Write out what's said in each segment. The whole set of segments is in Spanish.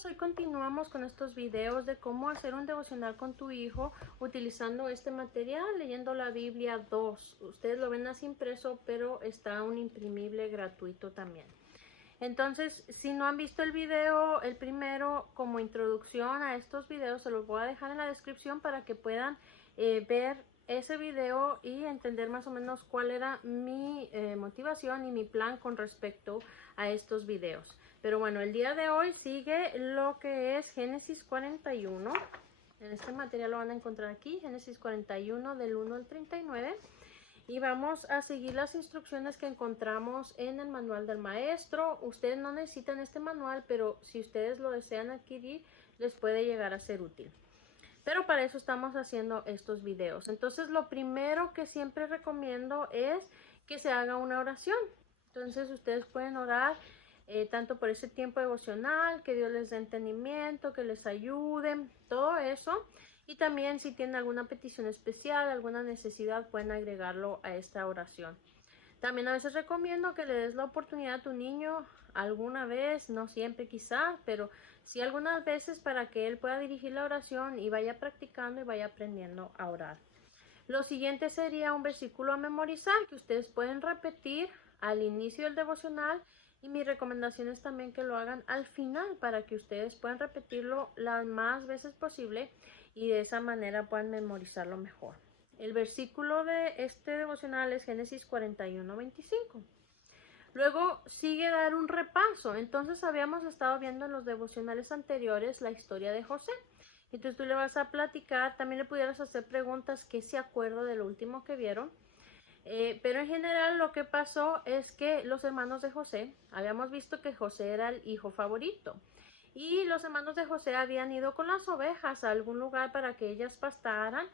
hermanos, hoy continuamos con estos videos de cómo hacer un devocional con tu hijo utilizando este material, leyendo la Biblia 2. Ustedes lo ven así impreso, pero está un imprimible gratuito también. Entonces, si no han visto el video, el primero, como introducción a estos videos, se los voy a dejar en la descripción para que puedan ver ese video y entender más o menos cuál era mi motivación y mi plan con respecto a estos videos. Pero bueno, el día de hoy sigue lo que es Génesis 41. En este material lo van a encontrar aquí, Génesis 41 del 1 al 39. Y vamos a seguir las instrucciones que encontramos en el manual del maestro. Ustedes no necesitan este manual, pero si ustedes lo desean adquirir, les puede llegar a ser útil. Pero para eso estamos haciendo estos videos. Entonces, lo primero que siempre recomiendo es que se haga una oración. Entonces, ustedes pueden orar tanto por ese tiempo devocional, que Dios les dé entendimiento, que les ayude, todo eso. Y también si tienen alguna petición especial, alguna necesidad, pueden agregarlo a esta oración. También a veces recomiendo que le des la oportunidad a tu niño alguna vez, no siempre quizá, pero sí algunas veces para que él pueda dirigir la oración y vaya practicando y vaya aprendiendo a orar. Lo siguiente sería un versículo a memorizar que ustedes pueden repetir al inicio del devocional. Y mi recomendación es también que lo hagan al final para que ustedes puedan repetirlo las más veces posible y de esa manera puedan memorizarlo mejor. El versículo de este devocional es Génesis 41:25. Luego sigue dar un repaso. Entonces habíamos estado viendo en los devocionales anteriores la historia de José. Entonces tú le vas a platicar, también le pudieras hacer preguntas que se acuerda de lo último que vieron. Pero en general lo que pasó es que los hermanos de José, habíamos visto que José era el hijo favorito y los hermanos de José habían ido con las ovejas a algún lugar para que ellas pastaran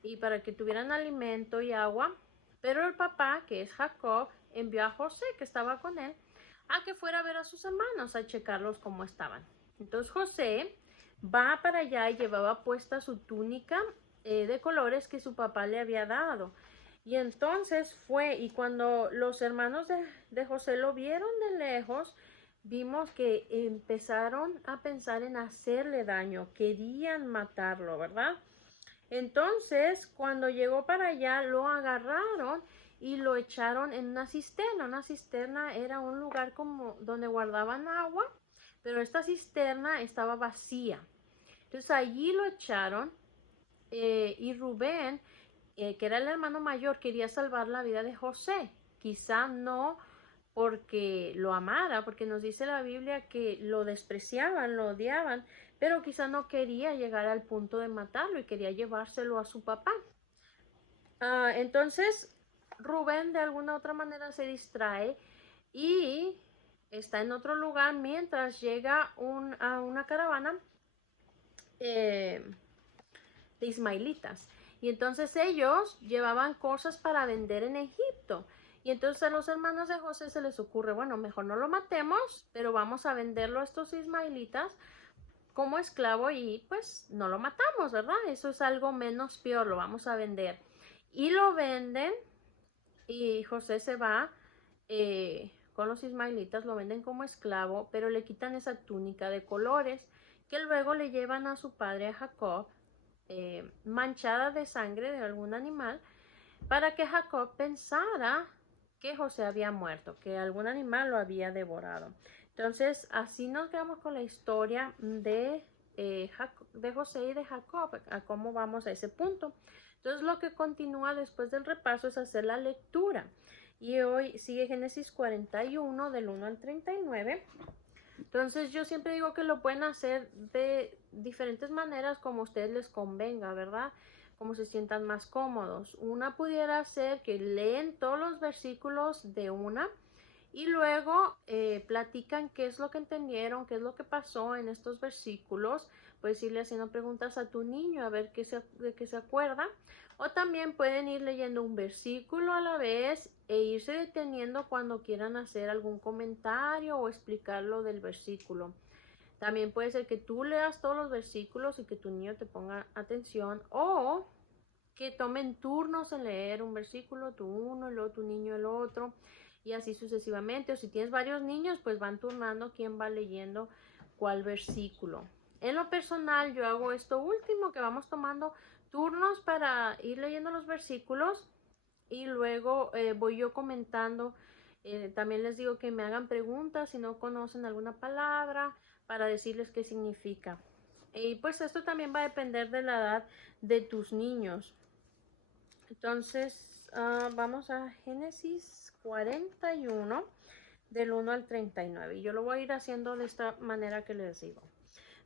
y para que tuvieran alimento y agua, pero el papá, que es Jacob, envió a José, que estaba con él, a que fuera a ver a sus hermanos, a checarlos cómo estaban. Entonces José va para allá y llevaba puesta su túnica de colores que su papá le había dado. Y entonces fue, y cuando los hermanos de José lo vieron de lejos, vimos que empezaron a pensar en hacerle daño, querían matarlo, ¿verdad? Entonces, cuando llegó para allá, lo agarraron y lo echaron en una cisterna. Una cisterna era un lugar como donde guardaban agua, pero esta cisterna estaba vacía. Entonces allí lo echaron y Rubén, que era el hermano mayor, quería salvar la vida de José. Quizá no porque lo amara, porque nos dice la Biblia que lo despreciaban, lo odiaban, pero quizá no quería llegar al punto de matarlo y quería llevárselo a su papá. Entonces Rubén de alguna otra manera se distrae y está en otro lugar mientras llega a una caravana de ismaelitas. Y entonces ellos llevaban cosas para vender en Egipto. Y entonces a los hermanos de José se les ocurre, bueno, mejor no lo matemos, pero vamos a venderlo a estos ismaelitas como esclavo y pues no lo matamos, ¿verdad? Eso es algo menos peor, lo vamos a vender. Y lo venden y José se va con los ismaelitas, lo venden como esclavo, pero le quitan esa túnica de colores que luego le llevan a su padre, a Jacob, manchada de sangre de algún animal, para que Jacob pensara que José había muerto, que algún animal lo había devorado. Entonces, así nos quedamos con la historia de José y de Jacob, a cómo vamos a ese punto. Entonces, lo que continúa después del repaso es hacer la lectura. Y hoy sigue Génesis 41, del 1 al 39. Entonces yo siempre digo que lo pueden hacer de diferentes maneras como a ustedes les convenga, ¿verdad? Como se sientan más cómodos. Una pudiera ser que leen todos los versículos de una y luego platican qué es lo que entendieron, qué es lo que pasó en estos versículos. Puedes irle haciendo preguntas a tu niño a ver de qué se acuerda. O también pueden ir leyendo un versículo a la vez e irse deteniendo cuando quieran hacer algún comentario o explicar lo del versículo. También puede ser que tú leas todos los versículos y que tu niño te ponga atención, o que tomen turnos en leer un versículo, tú uno, y luego tu niño el otro, y así sucesivamente. O si tienes varios niños, pues van turnando quién va leyendo cuál versículo. En lo personal, yo hago esto último, que vamos tomando turnos para ir leyendo los versículos y luego voy yo comentando. También les digo que me hagan preguntas si no conocen alguna palabra para decirles qué significa. Y pues esto también va a depender de la edad de tus niños. Entonces, vamos a Génesis 41, del 1 al 39. Y yo lo voy a ir haciendo de esta manera que les digo.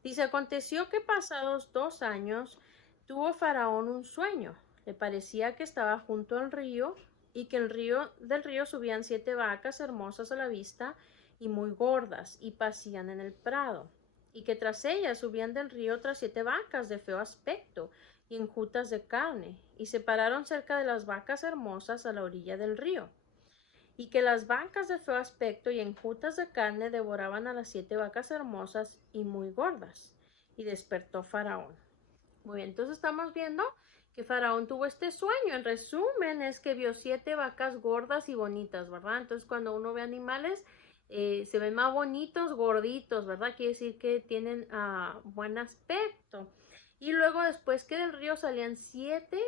Dice, aconteció que pasados 2 años tuvo Faraón un sueño. Le parecía que estaba junto al río y que del río subían 7 vacas hermosas a la vista y muy gordas y pacían en el prado. Y que tras ellas subían del río otras 7 vacas de feo aspecto y enjutas de carne, y se pararon cerca de las vacas hermosas a la orilla del río. Y que las vacas de feo aspecto y enjutas de carne devoraban a las 7 vacas hermosas y muy gordas. Y despertó Faraón. Muy bien, entonces estamos viendo que Faraón tuvo este sueño. En resumen, es que vio 7 vacas gordas y bonitas, ¿verdad? Entonces, cuando uno ve animales, se ven más bonitos, gorditos, ¿verdad? Quiere decir que tienen buen aspecto. Y luego, después que del río salían 7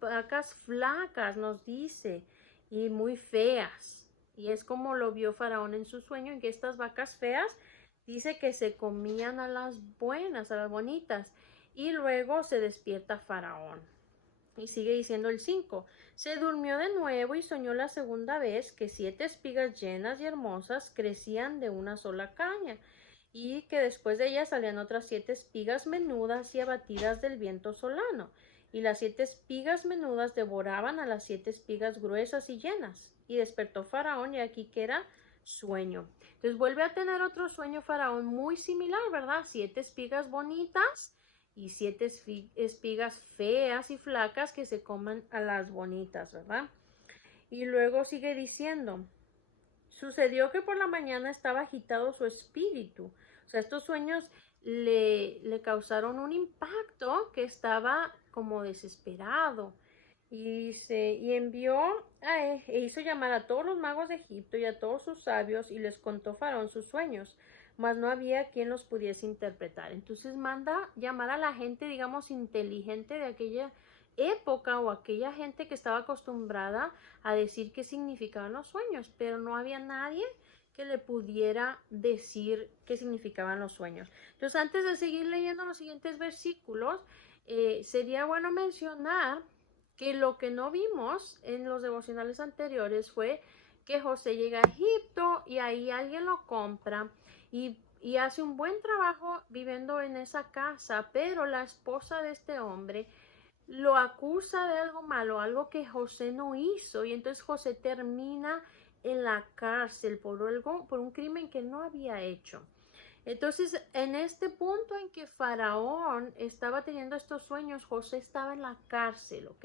vacas flacas, nos dice, y muy feas. Y es como lo vio Faraón en su sueño, en que estas vacas feas, dice que se comían a las buenas, a las bonitas. Y luego se despierta Faraón. Y sigue diciendo el 5. Se durmió de nuevo y soñó la segunda vez que 7 espigas llenas y hermosas crecían de una sola caña, y que después de ellas salían otras 7 espigas menudas y abatidas del viento solano. Y las 7 espigas menudas devoraban a las 7 espigas gruesas y llenas. Y despertó Faraón, y aquí que era sueño. Entonces vuelve a tener otro sueño Faraón muy similar, ¿verdad? 7 espigas bonitas y 7 espigas feas y flacas que se coman a las bonitas, ¿verdad? Y luego sigue diciendo, sucedió que por la mañana estaba agitado su espíritu. O sea, estos sueños le causaron un impacto, que estaba como desesperado. Y envió e hizo llamar a todos los magos de Egipto y a todos sus sabios, y les contó Faraón sus sueños, mas no había quien los pudiese interpretar. Entonces manda llamar a la gente, digamos, inteligente de aquella época, o aquella gente que estaba acostumbrada a decir qué significaban los sueños, pero no había nadie que le pudiera decir qué significaban los sueños. Entonces, antes de seguir leyendo los siguientes versículos, sería bueno mencionar que lo que no vimos en los devocionales anteriores fue que José llega a Egipto y ahí alguien lo compra y hace un buen trabajo viviendo en esa casa, pero la esposa de este hombre lo acusa de algo malo, algo que José no hizo, y entonces José termina en la cárcel por un crimen que no había hecho. Entonces, en este punto en que Faraón estaba teniendo estos sueños, José estaba en la cárcel, ¿ok?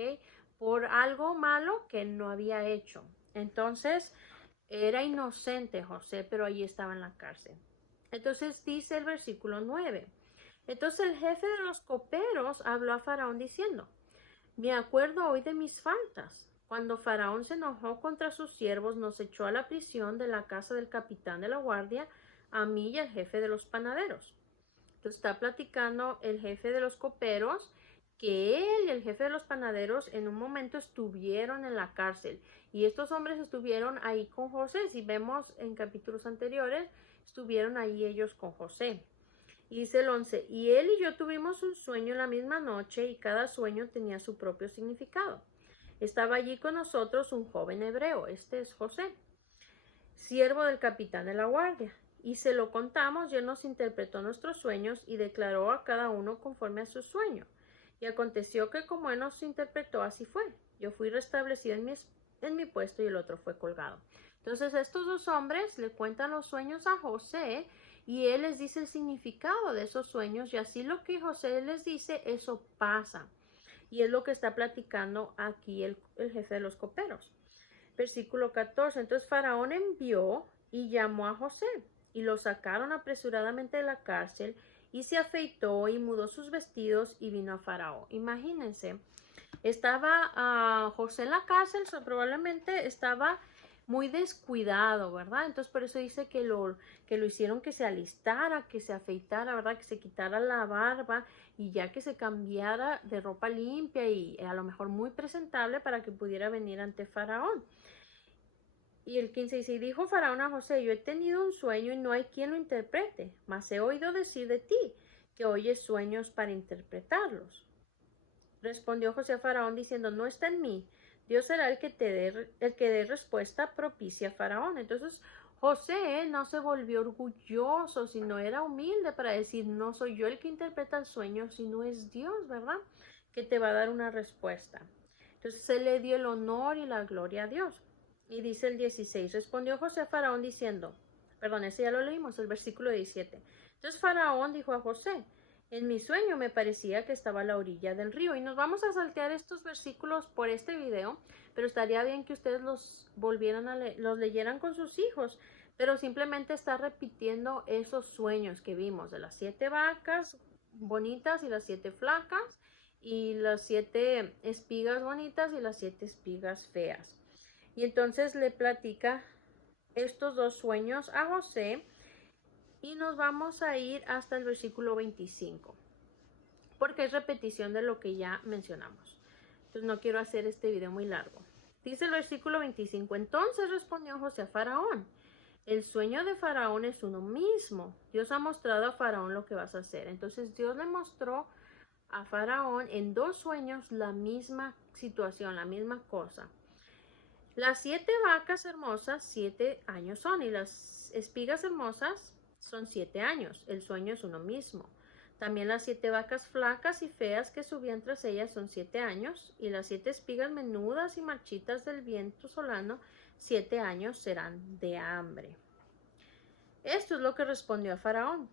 Por algo malo que no había hecho. Entonces, era inocente José, pero allí estaba en la cárcel. Entonces, dice el versículo 9. Entonces, el jefe de los coperos habló a Faraón diciendo, me acuerdo hoy de mis faltas. Cuando Faraón se enojó contra sus siervos, nos echó a la prisión de la casa del capitán de la guardia, a mí y al jefe de los panaderos. Entonces está platicando el jefe de los coperos que él y el jefe de los panaderos en un momento estuvieron en la cárcel, y estos hombres estuvieron ahí con José. Si vemos en capítulos anteriores, estuvieron ahí ellos con José. Y dice el 11, y él y yo tuvimos un sueño en la misma noche, y cada sueño tenía su propio significado. Estaba allí con nosotros un joven hebreo, este es José, siervo del capitán de la guardia, y se lo contamos, y él nos interpretó nuestros sueños y declaró a cada uno conforme a su sueño. Y aconteció que como él nos interpretó, así fue. Yo fui restablecido en mi puesto y el otro fue colgado. Entonces estos dos hombres le cuentan los sueños a José, y él les dice el significado de esos sueños, y así lo que José les dice, eso pasa. Y es lo que está platicando aquí el jefe de los coperos. Versículo 14. Entonces Faraón envió y llamó a José, y lo sacaron apresuradamente de la cárcel, y se afeitó y mudó sus vestidos y vino a Faraón. Imagínense, estaba José en la cárcel, probablemente estaba muy descuidado, ¿verdad? Entonces por eso dice que lo hicieron que se alistara, que se afeitara, ¿verdad? Que se quitara la barba y ya que se cambiara de ropa limpia y a lo mejor muy presentable para que pudiera venir ante Faraón. Y el 15 dice, y dijo Faraón a José, yo he tenido un sueño y no hay quien lo interprete, mas he oído decir de ti que oyes sueños para interpretarlos. Respondió José a Faraón diciendo, no está en mí, Dios será el que dé respuesta propicia a Faraón. Entonces José no se volvió orgulloso, sino era humilde para decir, no soy yo el que interpreta el sueño, sino es Dios, ¿verdad? Que te va a dar una respuesta. Entonces se le dio el honor y la gloria a Dios. Y dice el 16, respondió José a Faraón diciendo, perdón, ese ya lo leímos, el versículo 17. Entonces Faraón dijo a José, en mi sueño me parecía que estaba a la orilla del río. Y nos vamos a saltear estos versículos por este video, pero estaría bien que ustedes los volvieran los leyeran con sus hijos, pero simplemente está repitiendo esos sueños que vimos de las 7 vacas bonitas y las 7 flacas, y las 7 espigas bonitas y las 7 espigas feas. Y entonces le platica estos dos sueños a José y nos vamos a ir hasta el versículo 25, porque es repetición de lo que ya mencionamos. Entonces no quiero hacer este video muy largo. Dice el versículo 25, entonces respondió José a Faraón, el sueño de Faraón es uno mismo. Dios ha mostrado a Faraón lo que vas a hacer. Entonces Dios le mostró a Faraón en 2 sueños la misma situación, la misma cosa. Las 7 vacas hermosas 7 años son y las espigas hermosas son 7 años. El sueño es uno mismo. También las 7 vacas flacas y feas que subían tras ellas son 7 años y las 7 espigas menudas y marchitas del viento solano 7 años serán de hambre. Esto es lo que respondió a Faraón.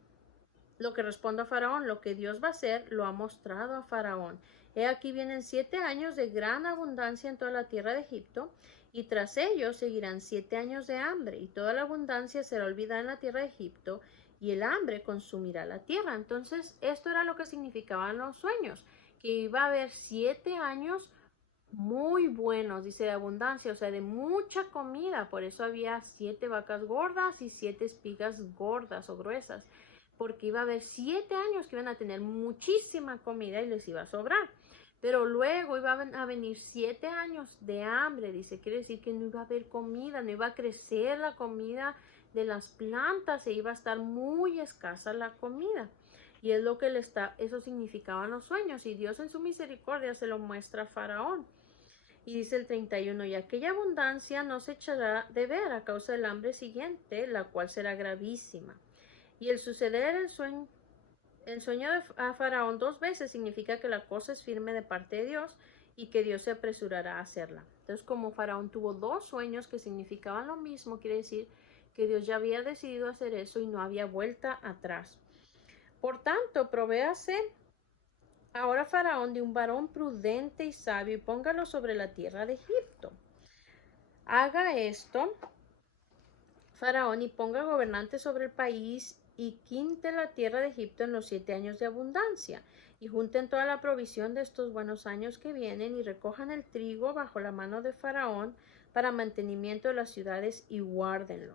Lo que responde a Faraón, lo que Dios va a hacer, lo ha mostrado a Faraón. He aquí vienen 7 años de gran abundancia en toda la tierra de Egipto, y tras ellos seguirán 7 años de hambre, y toda la abundancia será olvidada en la tierra de Egipto, y el hambre consumirá la tierra. Entonces, esto era lo que significaban los sueños, que iba a haber 7 años muy buenos, dice, de abundancia, o sea, de mucha comida. Por eso había 7 vacas gordas y 7 espigas gordas o gruesas, porque iba a haber 7 años que iban a tener muchísima comida y les iba a sobrar. Pero luego iban a venir 7 años de hambre, dice, quiere decir que no iba a haber comida, no iba a crecer la comida de las plantas, e iba a estar muy escasa la comida. Y es lo que eso significaban los sueños, y Dios en su misericordia se lo muestra a Faraón. Y dice el 31, y aquella abundancia no se echará de ver a causa del hambre siguiente, la cual será gravísima. Y el suceder el sueño a Faraón 2 veces significa que la cosa es firme de parte de Dios y que Dios se apresurará a hacerla. Entonces, como Faraón tuvo 2 sueños que significaban lo mismo, quiere decir que Dios ya había decidido hacer eso y no había vuelta atrás. Por tanto, provéase ahora Faraón de un varón prudente y sabio y póngalo sobre la tierra de Egipto. Haga esto Faraón y ponga gobernantes sobre el país y quinte la tierra de Egipto en los 7 años de abundancia, y junten toda la provisión de estos buenos años que vienen, y recojan el trigo bajo la mano de Faraón para mantenimiento de las ciudades, y guárdenlo.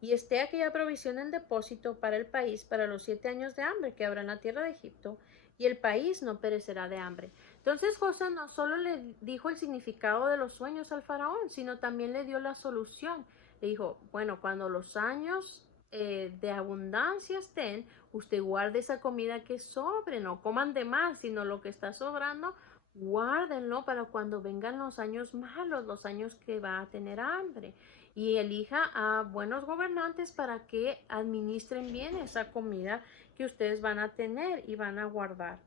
Y esté aquella provisión en depósito para el país para los 7 años de hambre que habrá en la tierra de Egipto, y el país no perecerá de hambre. Entonces José no solo le dijo el significado de los sueños al Faraón, sino también le dio la solución. Le dijo, bueno, cuando los años de abundancia estén, usted guarde esa comida que sobre, no coman de más, sino lo que está sobrando, guárdenlo para cuando vengan los años malos, los años que va a tener hambre, y elija a buenos gobernantes para que administren bien esa comida que ustedes van a tener y van a guardar.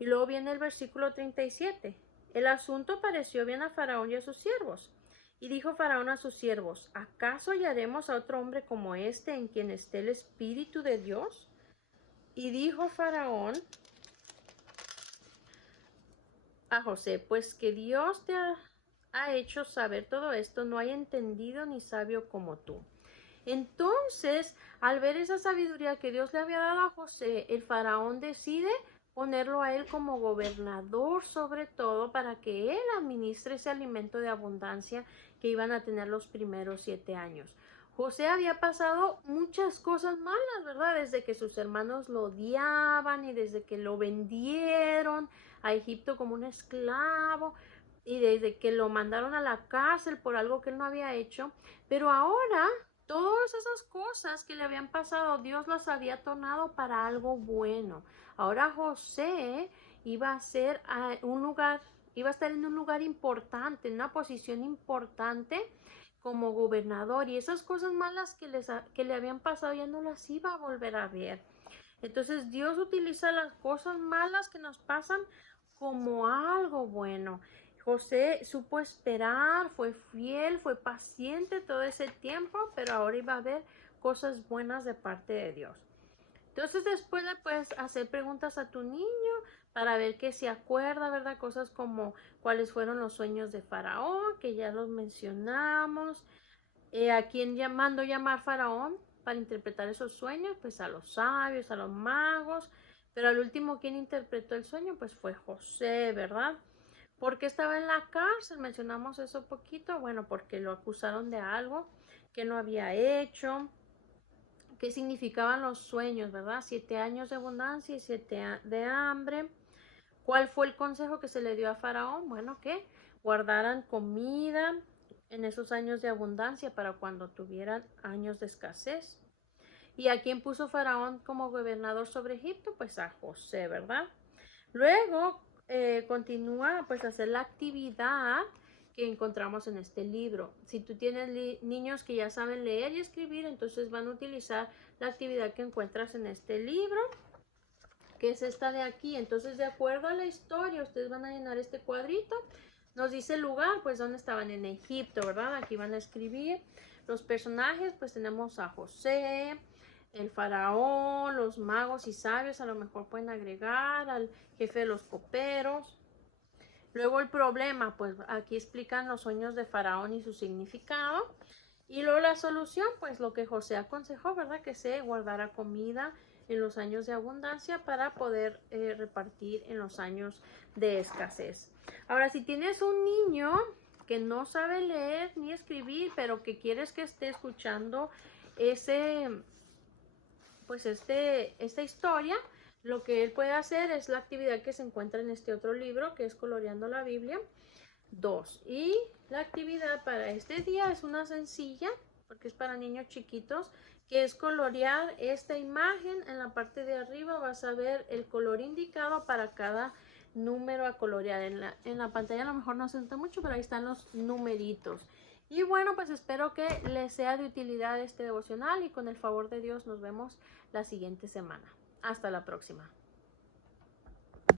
Y luego viene el versículo 37. El asunto pareció bien a Faraón y a sus siervos. Y dijo Faraón a sus siervos, ¿acaso hallaremos a otro hombre como este en quien esté el Espíritu de Dios? Y dijo Faraón a José, pues que Dios te ha hecho saber todo esto, no hay entendido ni sabio como tú. Entonces, al ver esa sabiduría que Dios le había dado a José, el Faraón decide ponerlo a él como gobernador sobre todo para que él administre ese alimento de abundancia que iban a tener los primeros 7 años. José había pasado muchas cosas malas, ¿verdad? Desde que sus hermanos lo odiaban y desde que lo vendieron a Egipto como un esclavo y desde que lo mandaron a la cárcel por algo que él no había hecho. Pero ahora todas esas cosas que le habían pasado, Dios las había tornado para algo bueno. Ahora José iba a ser iba a estar en un lugar importante, en una posición importante como gobernador, y esas cosas malas que le habían pasado ya no las iba a volver a ver. Entonces Dios utiliza las cosas malas que nos pasan como algo bueno. José supo esperar, fue fiel, fue paciente todo ese tiempo, pero ahora iba a haber cosas buenas de parte de Dios. Entonces después le puedes hacer preguntas a tu niño para ver que se acuerda, ¿verdad? Cosas como cuáles fueron los sueños de Faraón, que ya los mencionamos. ¿A quién mandó llamar Faraón para interpretar esos sueños? Pues a los sabios, a los magos. Pero al último, ¿quién interpretó el sueño? Pues fue José, ¿verdad? ¿Por qué estaba en la cárcel? Mencionamos eso poquito. Bueno, porque lo acusaron de algo que no había hecho. ¿Qué significaban los sueños, verdad? 7 años de abundancia y 7 de hambre. ¿Cuál fue el consejo que se le dio a Faraón? Bueno, que guardaran comida en esos años de abundancia para cuando tuvieran años de escasez. ¿Y a quién puso Faraón como gobernador sobre Egipto? Pues a José, ¿verdad? Luego continúa pues a hacer la actividad que encontramos en este libro. Si tú tienes niños que ya saben leer y escribir, entonces van a utilizar la actividad que encuentras en este libro, que es esta de aquí. Entonces, de acuerdo a la historia, ustedes van a llenar este cuadrito. Nos dice el lugar, pues donde estaban en Egipto, ¿verdad? Aquí van a escribir los personajes, pues tenemos a José, el faraón, los magos y sabios, a lo mejor pueden agregar al jefe de los coperos. Luego el problema, pues aquí explican los sueños de Faraón y su significado. Y luego la solución, pues lo que José aconsejó, ¿verdad? Que se guardara comida en los años de abundancia para poder repartir en los años de escasez. Ahora, si tienes un niño que no sabe leer ni escribir, pero que quieres que esté escuchando esta historia, lo que él puede hacer es la actividad que se encuentra en este otro libro, que es Coloreando la Biblia 2. Y la actividad para este día es una sencilla, porque es para niños chiquitos, que es colorear esta imagen. En la parte de arriba vas a ver el color indicado para cada número a colorear. En la pantalla a lo mejor no se nota mucho, pero ahí están los numeritos. Y bueno, pues espero que les sea de utilidad este devocional y con el favor de Dios nos vemos la siguiente semana. Hasta la próxima.